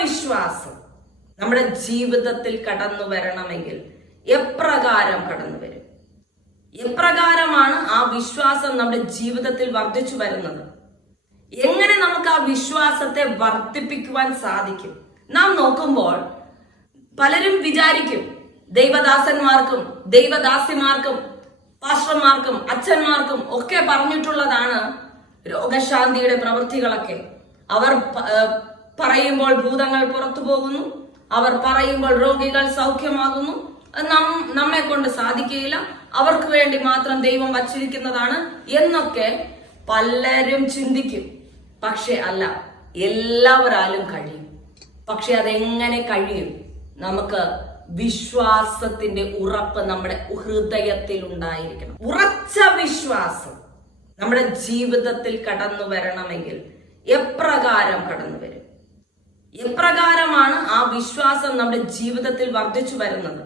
വിശ്വാസം നമ്മുടെ ജീവിതത്തിൽ കടന്നു വരണമെങ്കിൽ എപ്രകാരം കടന്നു വരും? എപ്രകാരമാണ് ആ വിശ്വാസം നമ്മുടെ ജീവിതത്തിൽ വർദ്ധിച്ചു വരുന്നത്? എങ്ങനെ നമുക്ക് ആ വിശ്വാസത്തെ വർദ്ധിപ്പിക്കുവാൻ സാധിക്കും? നാം നോക്കുമ്പോൾ പലരും വിചാരിക്കും ദൈവദാസന്മാർക്കും ദൈവദാസിമാർക്കും പാസ്റ്റർമാർക്കും അച്ഛന്മാർക്കും ഒക്കെ പറഞ്ഞിട്ടുള്ളതാണ് രോഗശാന്തിയുടെ പ്രവൃത്തികളൊക്കെ. അവർ പറയുമ്പോൾ ഭൂതങ്ങൾ പുറത്തു പോകുന്നു, അവർ പറയുമ്പോൾ രോഗികൾ സൗഖ്യമാകുന്നു. നമ്മെ കൊണ്ട് സാധിക്കുകയില്ല, അവർക്ക് വേണ്ടി മാത്രം ദൈവം വച്ചിരിക്കുന്നതാണ് എന്നൊക്കെ പലരും ചിന്തിക്കും. പക്ഷെ അല്ല, എല്ലാവരാലും കഴിയും. പക്ഷെ അതെങ്ങനെ കഴിയും? നമുക്ക് വിശ്വാസത്തിന്റെ ഉറപ്പ് നമ്മുടെ ഹൃദയത്തിൽ ഉണ്ടായിരിക്കണം. ഉറച്ച വിശ്വാസം നമ്മുടെ ജീവിതത്തിൽ കടന്നു വരണമെങ്കിൽ എപ്രകാരം കടന്നു വരും? എപ്രകാരമാണ് ആ വിശ്വാസം നമ്മുടെ ജീവിതത്തിൽ വർദ്ധിച്ചു വരുന്നത്?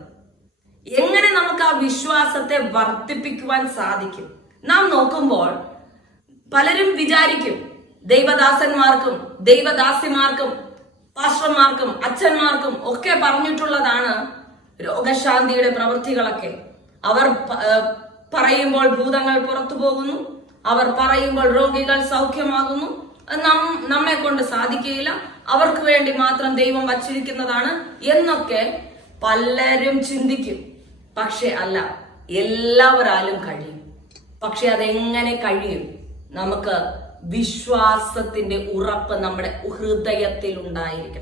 എങ്ങനെ നമുക്ക് ആ വിശ്വാസത്തെ വർദ്ധിപ്പിക്കുവാൻ സാധിക്കും? നാം നോക്കുമ്പോൾ പലരും വിചാരിക്കും ദൈവദാസന്മാർക്കും ദൈവദാസിമാർക്കും പാസ്റ്റർമാർക്കും അച്ഛന്മാർക്കും ഒക്കെ പറഞ്ഞിട്ടുള്ളതാണ് രോഗശാന്തിയുടെ പ്രവൃത്തികളൊക്കെ. അവർ പറയുമ്പോൾ ഭൂതങ്ങൾ പുറത്തു പോകുന്നു, അവർ പറയുമ്പോൾ രോഗികൾ സൗഖ്യമാകുന്നു. നമ്മെ കൊണ്ട് സാധിക്കുകയില്ല, അവർക്ക് വേണ്ടി മാത്രം ദൈവം വച്ചിരിക്കുന്നതാണ് എന്നൊക്കെ പലരും ചിന്തിക്കും. പക്ഷെ അല്ല, എല്ലാവരാലും കഴിയും. പക്ഷെ അതെങ്ങനെ കഴിയും? നമുക്ക് വിശ്വാസത്തിന്റെ ഉറപ്പ് നമ്മുടെ ഹൃദയത്തിൽ ഉണ്ടായിരിക്കണം.